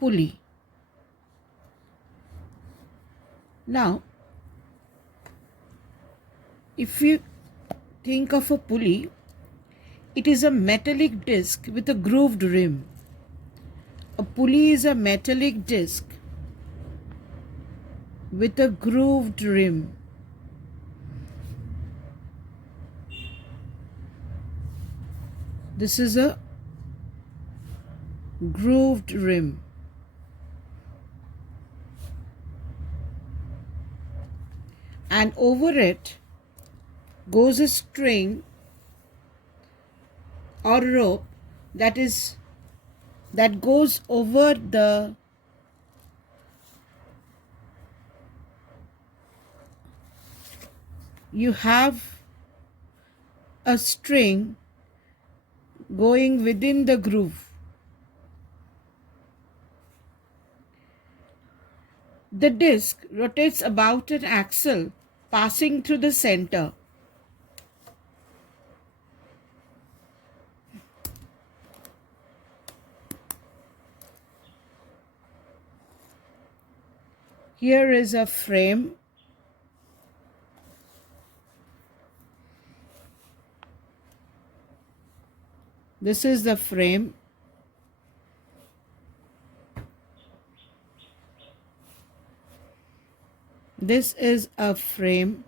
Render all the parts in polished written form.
pulley. Now, if you think of a pulley, it is a metallic disc with a grooved rim. A pulley is a metallic disc with a grooved rim. This is a grooved rim. And over it goes a string or rope that goes over the you have a string going within the groove. The disc rotates about an axle passing through the center. Here is a frame. This is the frame. This is a frame.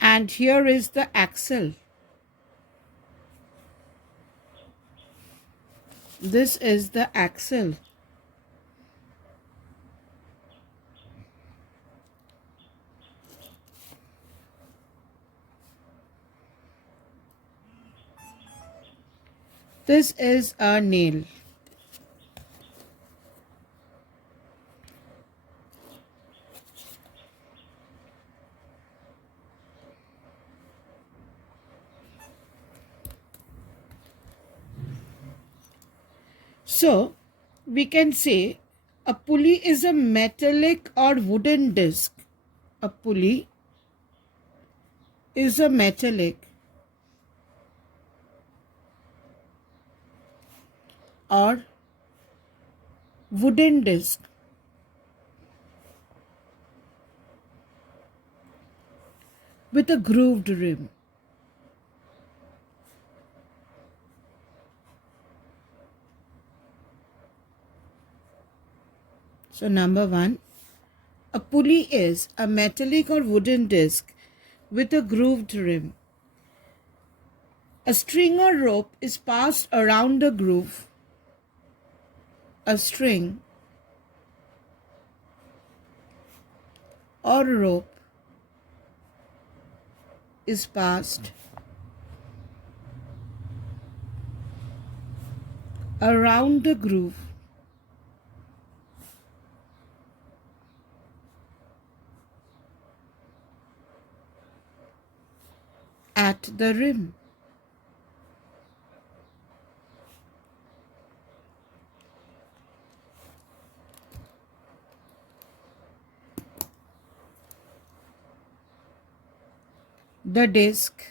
And here is the axle. This is the axle. This is a nail. So, we can say a pulley is a metallic or wooden disc. A pulley is a metallic or wooden disc with a grooved rim. So number 1, a pulley is a metallic or wooden disc with a grooved rim. A string or rope is passed around the groove. A string or rope is passed around the groove. At the rim. The disc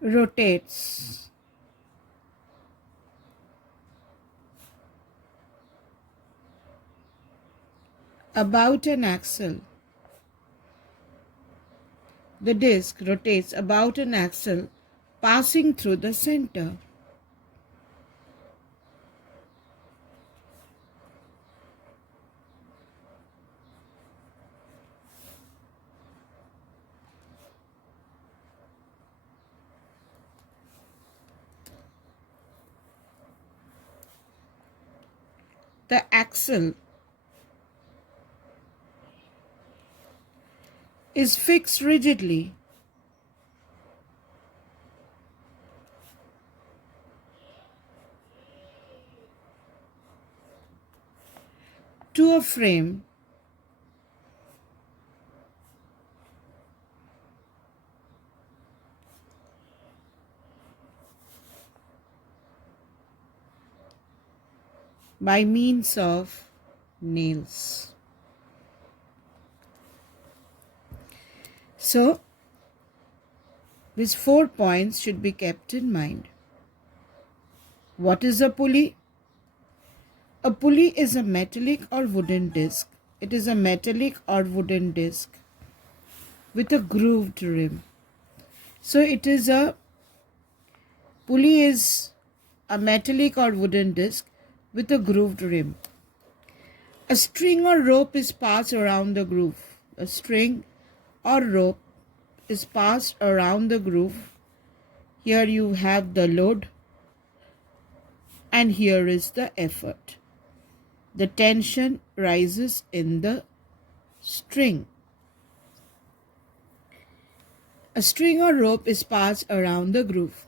rotates about an axle. The disc rotates about an axle passing through the center. The axle is fixed rigidly to a frame by means of nails. So, These 4 points should be kept in mind. What is a pulley? A pulley is a metallic or wooden disc. It is a metallic or wooden disc with a grooved rim. So pulley is a metallic or wooden disc with a grooved rim. A string or rope is passed around the groove. A string or rope is passed around the groove. Here you have the load and here is the effort. The tension rises in the string. A string or rope is passed around the groove.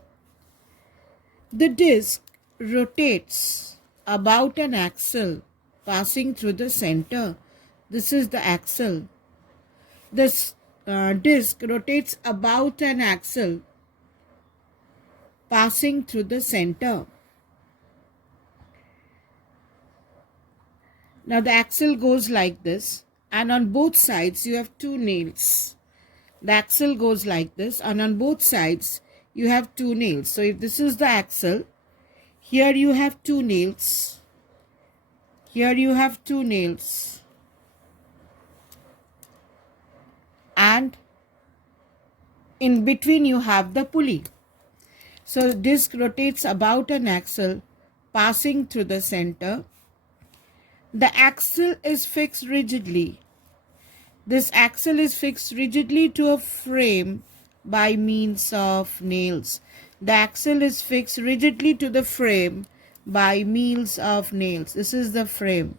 The disc rotates about an axle passing through the center. This is the axle. This disc rotates about an axle passing through the center. Now the axle goes like this, and on both sides you have 2 nails. The axle goes like this, and on both sides you have 2 nails. So if this is the axle, here you have 2 nails. Here you have 2 nails. And in between you have the pulley. So disc rotates about an axle passing through the center. The axle is fixed rigidly. This axle is fixed rigidly to a frame by means of nails. The axle is fixed rigidly to the frame by means of nails. This is the frame.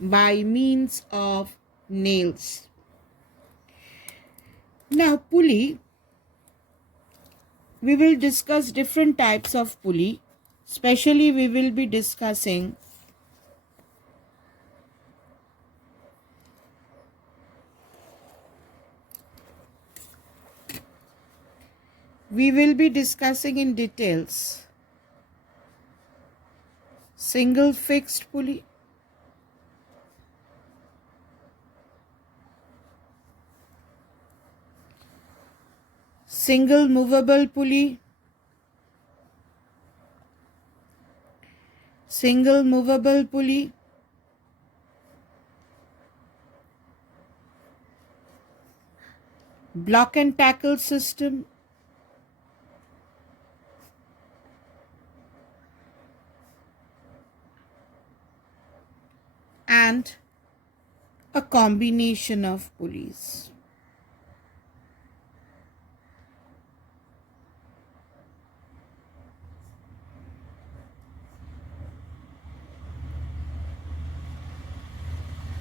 By means of nails. Now pulley, we will discuss different types of pulley. Especially we will be discussing in details single fixed pulley, single movable pulley, single movable pulley, block and tackle system, and a combination of pulleys.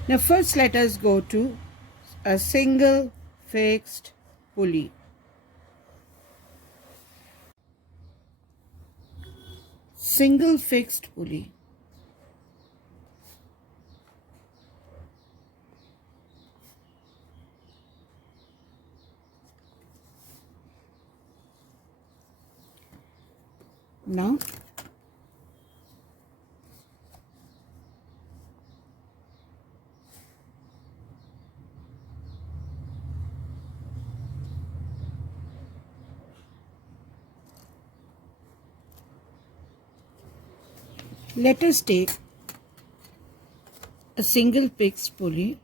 Now first let us go to a single fixed pulley. Single fixed pulley. Now let us take a single fixed pulley.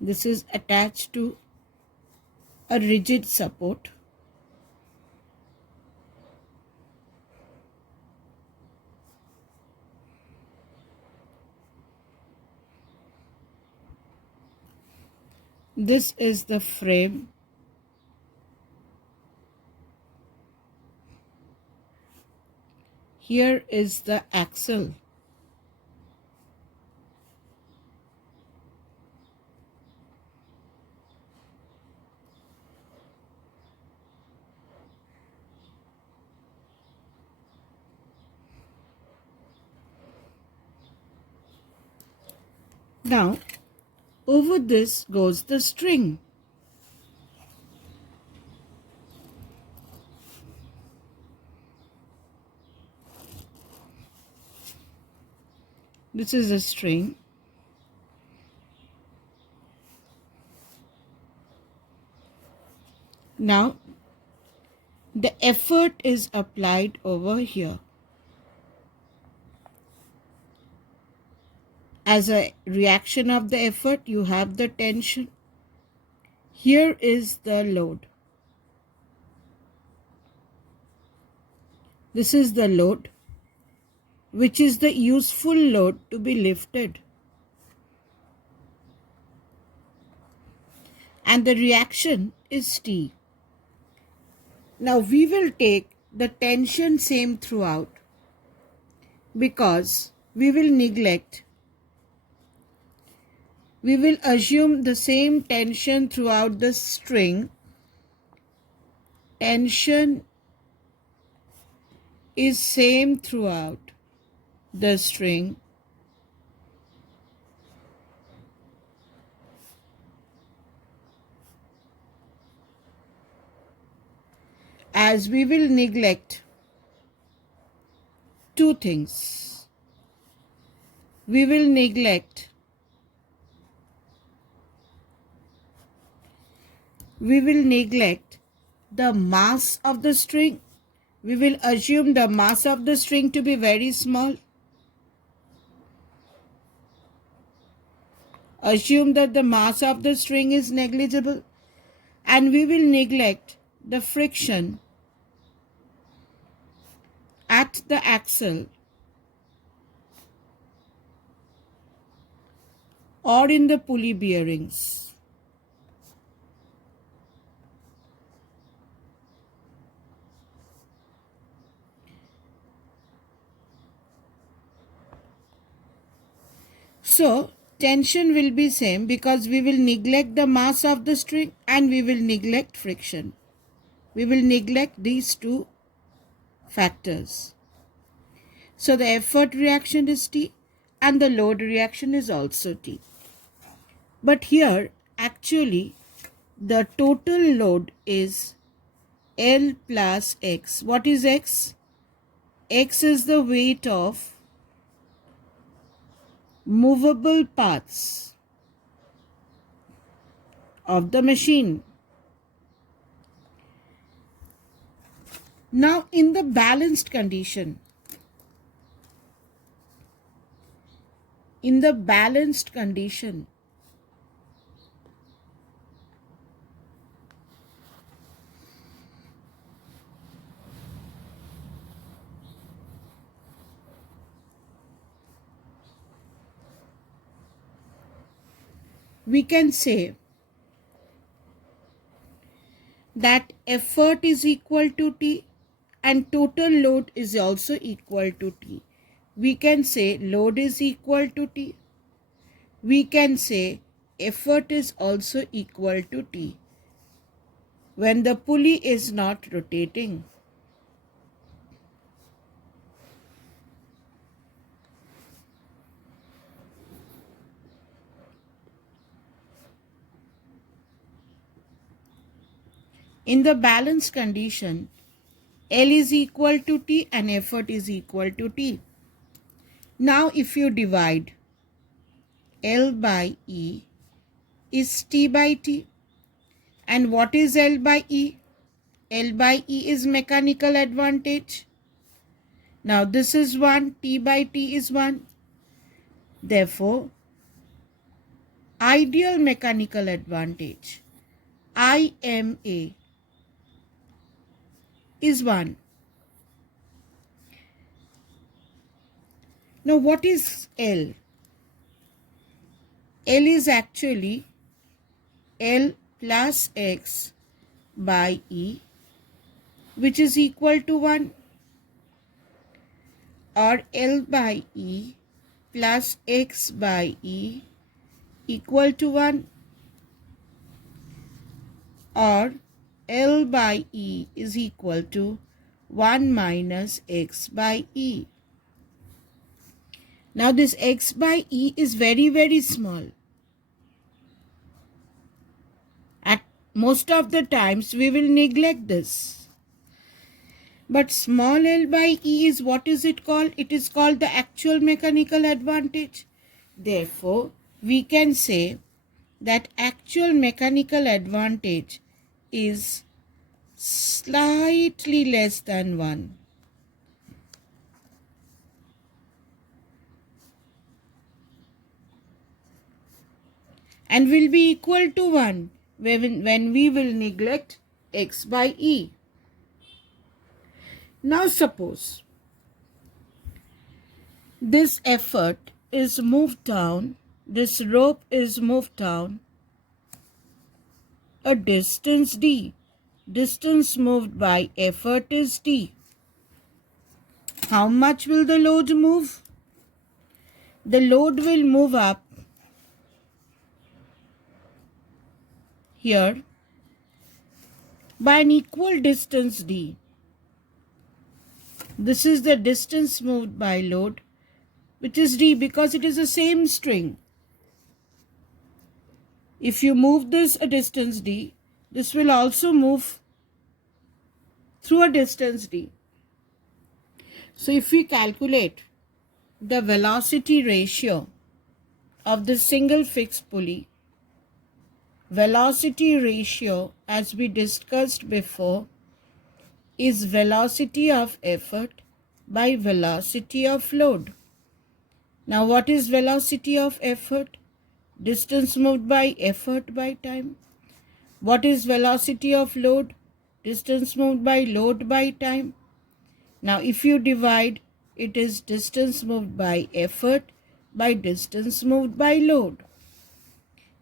This is attached to a rigid support. This is the frame. Here is the axle. Now, over this goes the string. This is a string. Now the effort is applied over here. As a reaction of the effort, you have the tension. Here is the load. This is the load, which is the useful load to be lifted. And the reaction is T. Now we will take the tension same throughout, because we will assume the same tension throughout the string. Tension is same throughout the string. As we will neglect two things. We will neglect the mass of the string. We will assume the mass of the string to be very small. Assume that the mass of the string is negligible, and we will neglect the friction at the axle or in the pulley bearings. So tension will be same, because we will neglect the mass of the string and we will neglect friction. We will neglect these two factors. So the effort reaction is T and the load reaction is also T. But here actually the total load is L plus X. What is X? X is the weight of movable parts of the machine. Now in the balanced condition, we can say that effort is equal to T and total load is also equal to T. We can say load is equal to T. We can say effort is also equal to T when the pulley is not rotating. In the balanced condition, L is equal to T and effort is equal to T. Now if you divide, L by E is T by T. And what is L by E? L by E is mechanical advantage. Now this is 1, T by T is 1. Therefore, ideal mechanical advantage, IMA, is 1. Now what is L? L is actually L plus X by E, which is equal to 1, or L by E plus X by E equal to 1, or L by E is equal to 1 minus X by E. Now this X by E is very, very small. At most of the times we will neglect this. But small l by E is, what is it called? It is called the actual mechanical advantage. Therefore, we can say that actual mechanical advantage is slightly less than 1. And will be equal to 1 when we will neglect x by E. Now suppose this effort is moved down, this rope is moved down a distance d. Distance moved by effort is d. How much will the load move? The load will move up here by an equal distance d. This is the distance moved by load, which is d because it is the same string. If you move this a distance d, this will also move through a distance d. So if we calculate the velocity ratio of the single fixed pulley, velocity ratio, as we discussed before, is velocity of effort by velocity of load. Now what is velocity of effort? Distance moved by effort by time. What is velocity of load? Distance moved by load by time. Now if you divide, it is distance moved by effort by distance moved by load.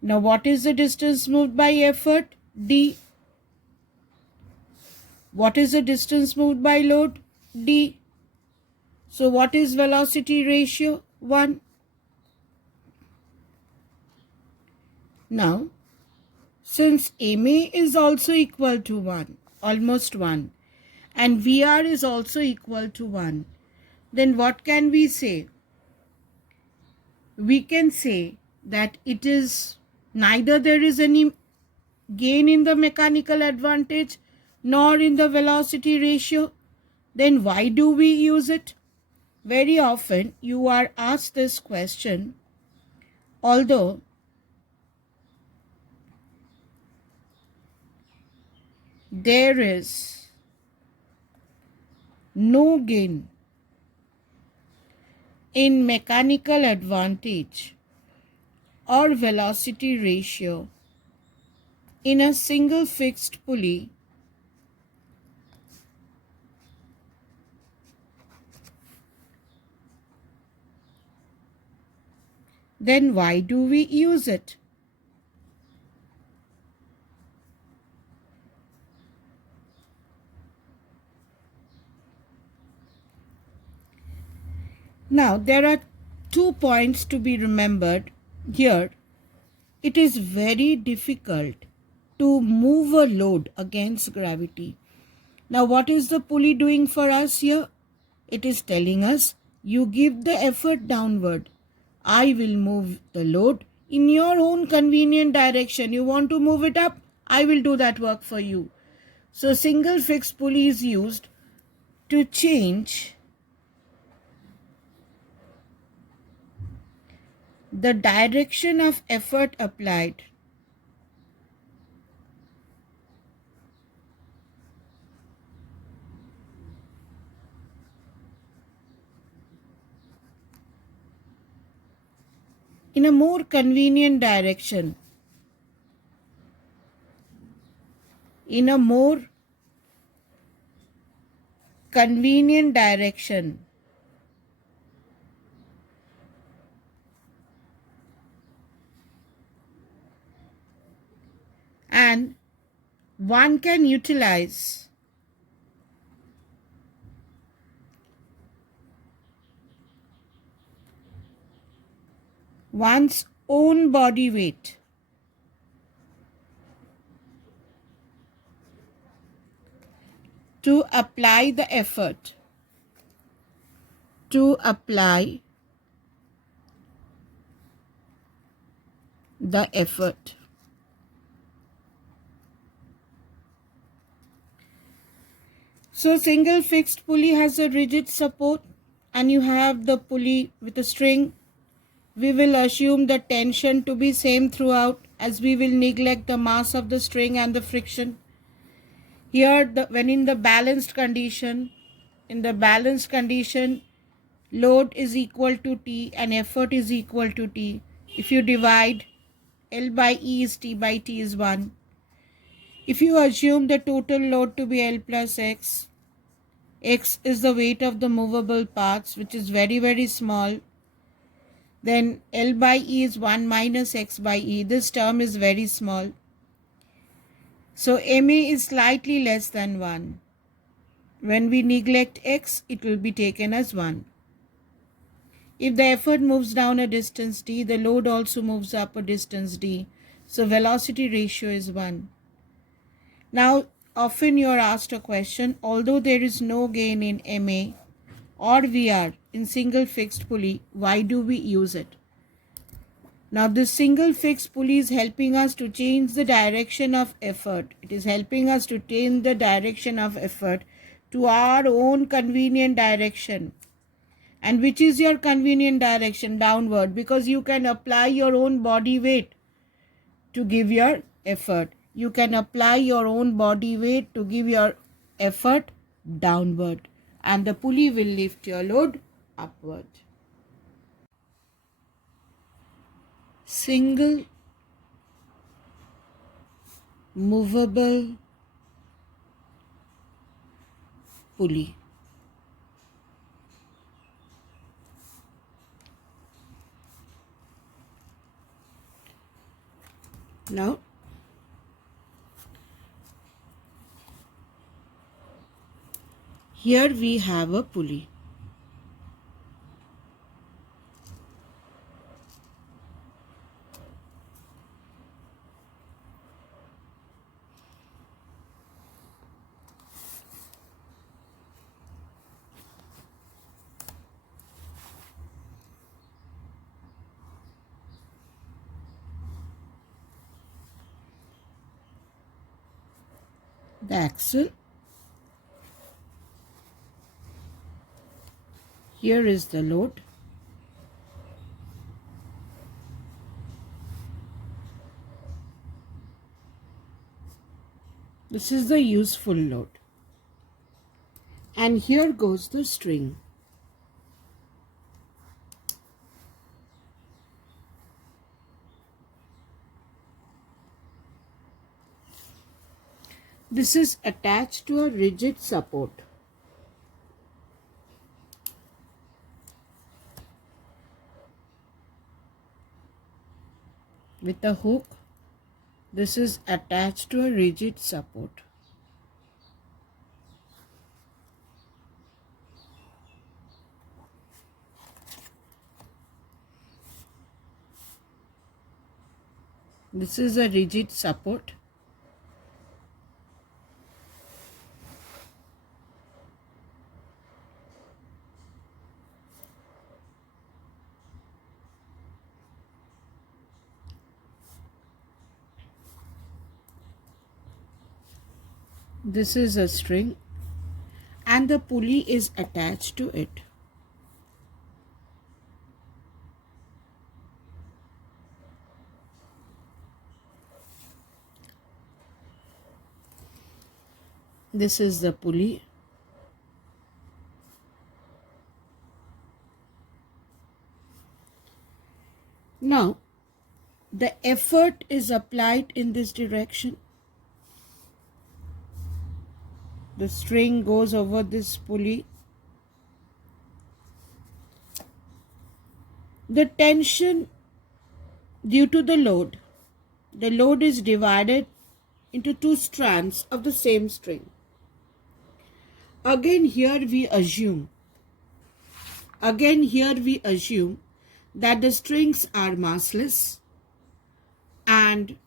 Now what is the distance moved by effort? D. What is the distance moved by load? D. So what is velocity ratio? 1. Now, since MA is also equal to 1, almost 1, and VR is also equal to 1, then what can we say? We can say that it is neither there is any gain in the mechanical advantage nor in the velocity ratio. Then why do we use it? Very often you are asked this question, although there is no gain in mechanical advantage or velocity ratio in a single fixed pulley, then why do we use it? Now, there are 2 points to be remembered here. It is very difficult to move a load against gravity. Now, what is the pulley doing for us here? It is telling us, you give the effort downward. I will move the load in your own convenient direction. You want to move it up? I will do that work for you. So, single fixed pulley is used to change the direction of effort applied in a more convenient direction, in a more convenient direction. And one can utilize one's own body weight to apply the effort, to apply the effort. So single fixed pulley has a rigid support and you have the pulley with a string. We will assume the tension to be same throughout, as we will neglect the mass of the string and the friction. Here, when in the balanced condition, load is equal to T and effort is equal to T. If you divide, L by E is T by T is 1. If you assume the total load to be L plus X, X is the weight of the movable parts, which is very, very small. Then L by E is 1 minus X by E. This term is very small. So MA is slightly less than 1. When we neglect X, it will be taken as 1. If the effort moves down a distance D, the load also moves up a distance D. So velocity ratio is 1. Now, often you are asked a question, although there is no gain in MA or VR in single fixed pulley, why do we use it? Now, this single fixed pulley is helping us to change the direction of effort. It is helping us to change the direction of effort to our own convenient direction. And which is your convenient direction? Downward, because you can apply your own body weight to give your effort. You can apply your own body weight to give your effort downward, and the pulley will lift your load upward. Single movable pulley. Now, here we have a pulley. The axle. Here is the load. This is the useful load. And here goes the string. This is attached to a rigid support. With a hook, this is attached to a rigid support. This is a rigid support. This is a string and the pulley is attached to it. This is the pulley. Now, the effort is applied in this direction. The string goes over this pulley. The tension due to the load is divided into two strands of the same string. Again here we assume that the strings are massless and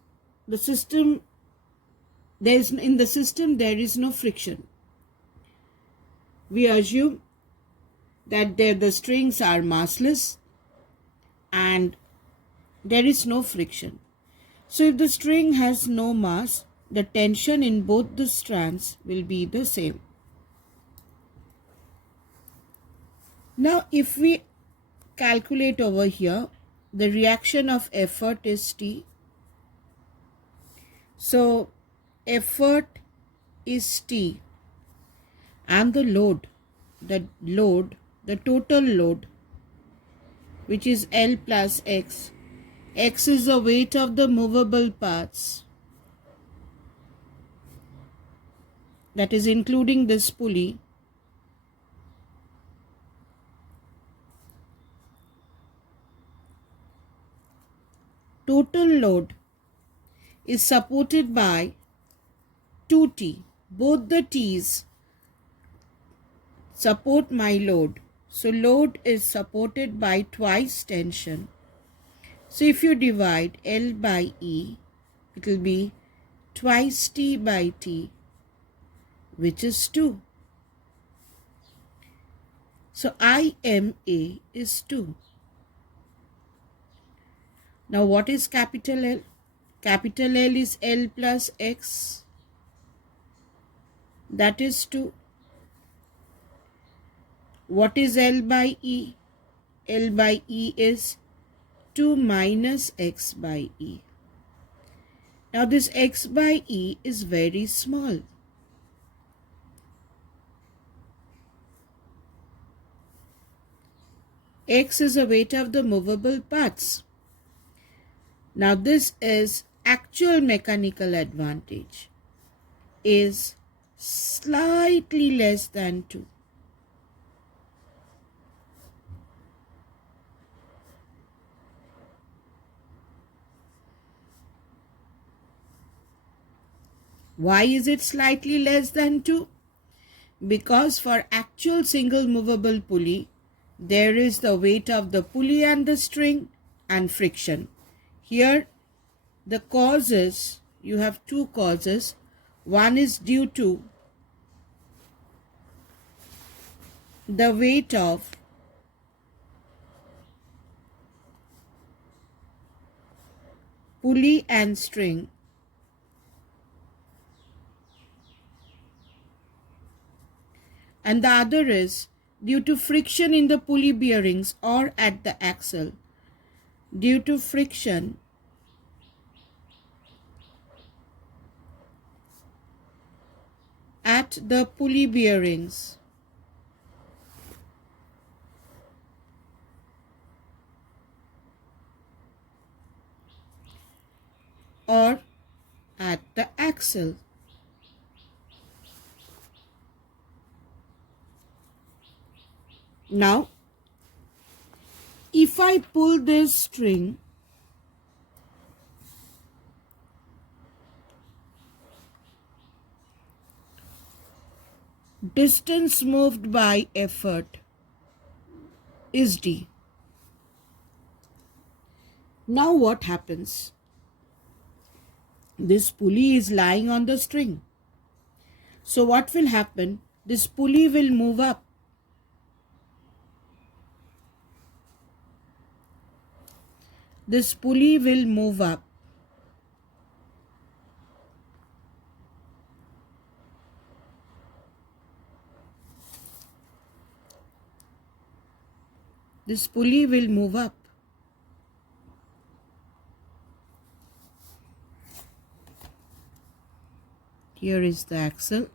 in the system there is no friction. We assume that the strings are massless and there is no friction. So if the string has no mass, the tension in both the strands will be the same. Now if we calculate over here, the reaction of effort is T. So effort is T, and the total load, which is L plus X. X is the weight of the movable parts, that is including this pulley. Total load is supported by 2T. Both the T's support my load. So load is supported by twice tension. So if you divide L by E, it will be twice T by T, which is 2. So IMA is 2. Now what is capital L? Capital L is L plus X, that is 2. What is L by E? L by E is 2 minus X by E. Now this X by E is very small. X is the weight of the movable parts. Now this is actual mechanical advantage is slightly less than 2. Why is it slightly less than 2? Because for actual single movable pulley, there is the weight of the pulley and the string and friction. Here the causes, you have two causes. One is due to the weight of pulley and string, and the other is due to friction in the pulley bearings or at the axle. Due to friction at the pulley bearings or at the axle. Now, if I pull this string, distance moved by effort is D. Now what happens? This pulley is lying on the string. So what will happen? This pulley will move up. This pulley will move up. This pulley will move up. Here is the axle.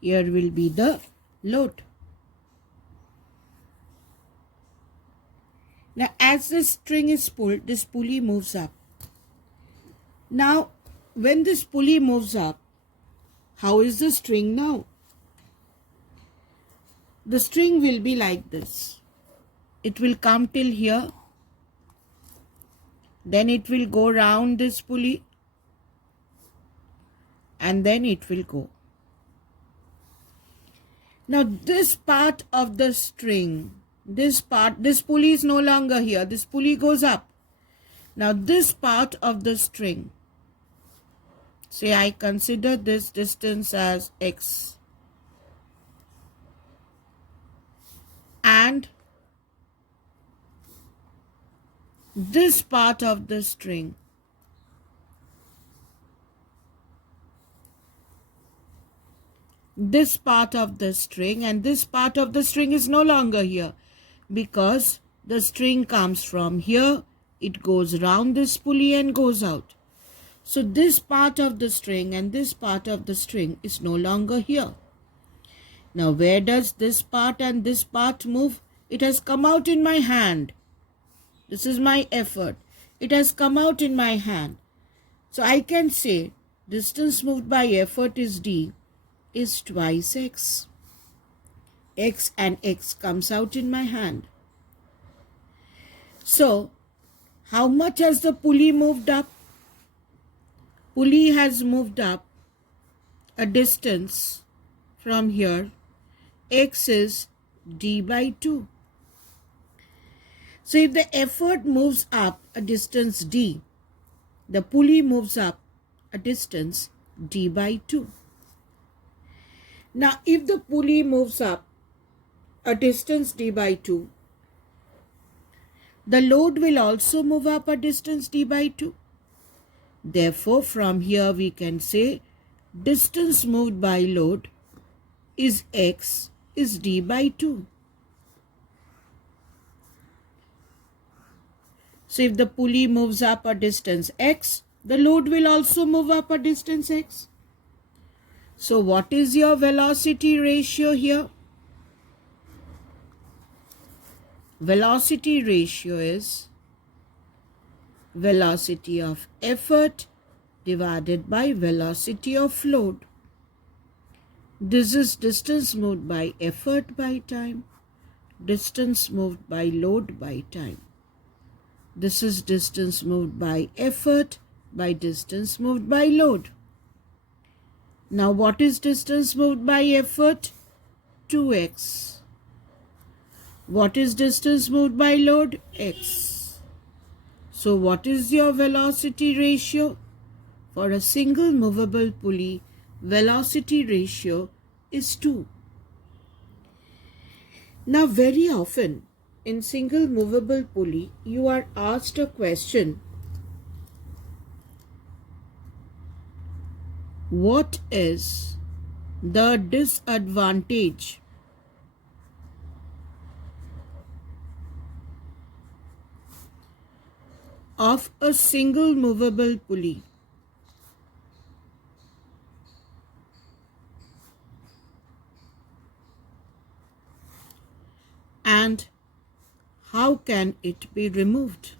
Here will be the load. Now as the string is pulled, this pulley moves up. Now when this pulley moves up, how is the string now? The string will be like this. It will come till here. Then it will go round this pulley. And then it will go. Now this part of the string, this pulley is no longer here. This pulley goes up. Now this part of the string, say I consider this distance as X. And this part of the string this part of the string, and this part of the string is no longer here because the string comes from here, it goes round this pulley and goes out. So this part of the string and this part of the string is no longer here. Now where does this part and this part move? It has come out in my hand. This is my effort. It has come out in my hand. So I can say distance moved by effort is D is twice x. X and x comes out in my hand. So how much has the pulley moved up? Pulley has moved up a distance from here. X is D by 2. So if the effort moves up a distance D, the pulley moves up a distance D by 2. Now if the pulley moves up a distance D by 2, the load will also move up a distance D by 2. Therefore, from here we can say distance moved by load is x is D by 2. So if the pulley moves up a distance x, the load will also move up a distance x. So what is your velocity ratio here? Velocity ratio is velocity of effort divided by velocity of load. This is distance moved by effort by time, distance moved by load by time. This is distance moved by effort by distance moved by load. Now what is distance moved by effort? 2x. What is distance moved by load? X. So what is your velocity ratio? For a single movable pulley, velocity ratio is 2. Now very often in single movable pulley, you are asked a question: what is the disadvantage of a single movable pulley? And how can it be removed?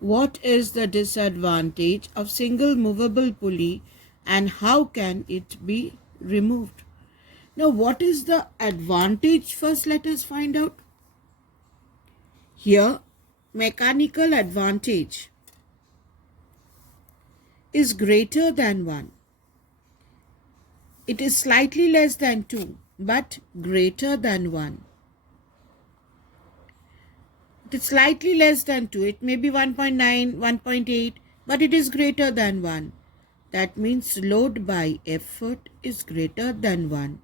What is the disadvantage of single movable pulley and how can it be removed? Now what is the advantage? First let us find out. Here mechanical advantage is greater than 1. It is slightly less than 2 but greater than 1. It is slightly less than 2. It may be 1.9, 1.8, but it is greater than 1. That means load by effort is greater than 1.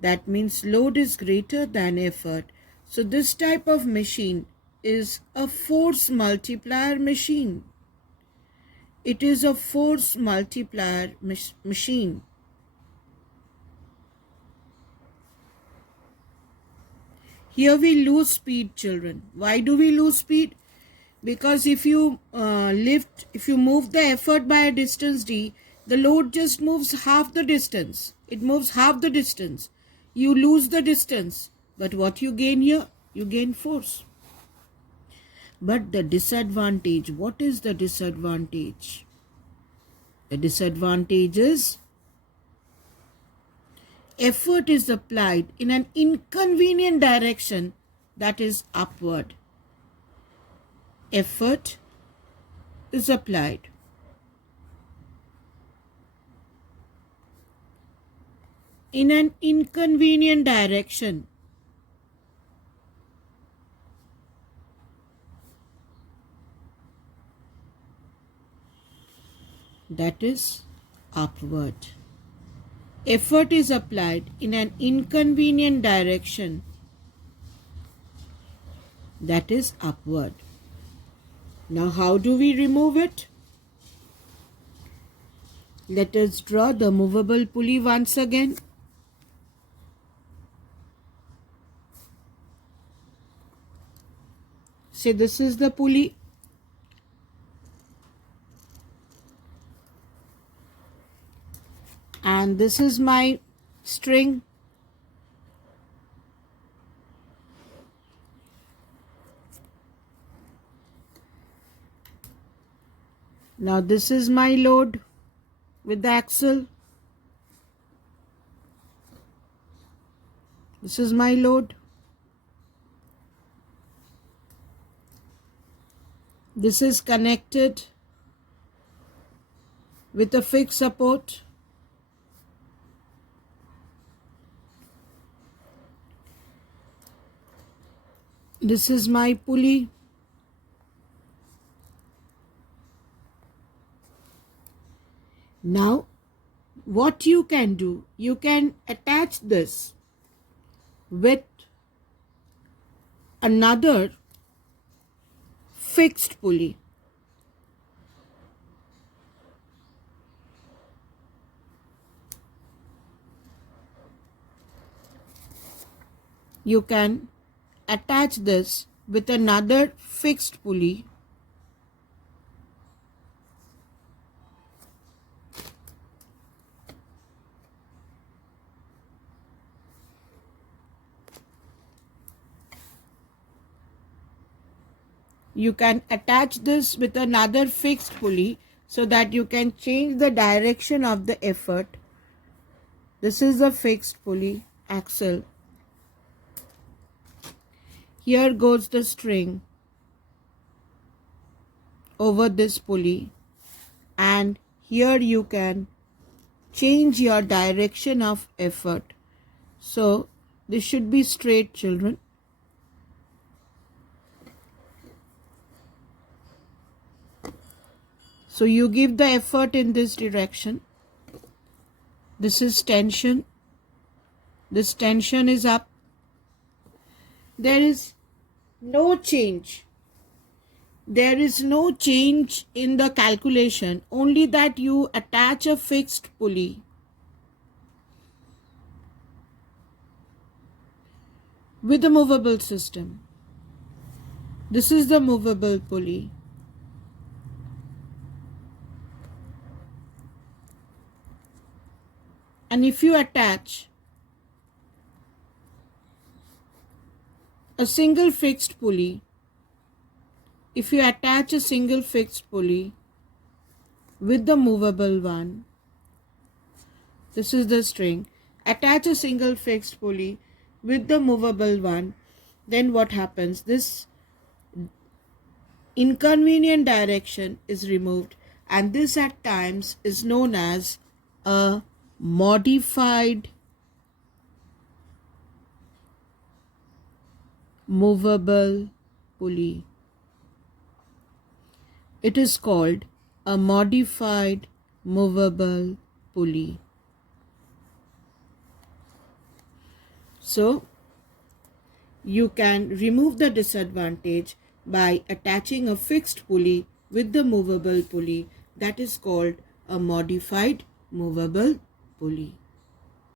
That means load is greater than effort. So this type of machine is a force multiplier machine. It is a force multiplier machine. Here we lose speed, children. Why do we lose speed? Because if you move the effort by a distance d, the load just moves half the distance. It moves half the distance. You lose the distance. But what you gain here? You gain force. But the disadvantage, what is the disadvantage? The disadvantage is effort is applied in an inconvenient direction, that is upward. Effort is applied in an inconvenient direction, that is upward. Effort is applied in an inconvenient direction, that is upward. Now how do we remove it? Let us draw the movable pulley once again. Say this is the pulley. And this is my string. Now this is my load with the axle. This is my load. This is connected with a fixed support. This is my pulley. Now, what you can do, you can attach this with another fixed pulley. You can attach this with another fixed pulley. You can attach this with another fixed pulley so that you can change the direction of the effort. This is the fixed pulley axle. Here goes the string over this pulley, and here you can change your direction of effort. So this should be straight, children. So you give the effort in this direction. This is tension. This tension is up. There is no change. There is no change in the calculation, only that you attach a fixed pulley with a movable system. This is the movable pulley. And if you attach a single fixed pulley, if you attach a single fixed pulley with the movable one, this is the string, attach a single fixed pulley with the movable one, then what happens? This inconvenient direction is removed, and this at times is known as a modified movable pulley. It is called a modified movable pulley. So you can remove the disadvantage by attaching a fixed pulley with the movable pulley. That is called a modified movable pulley.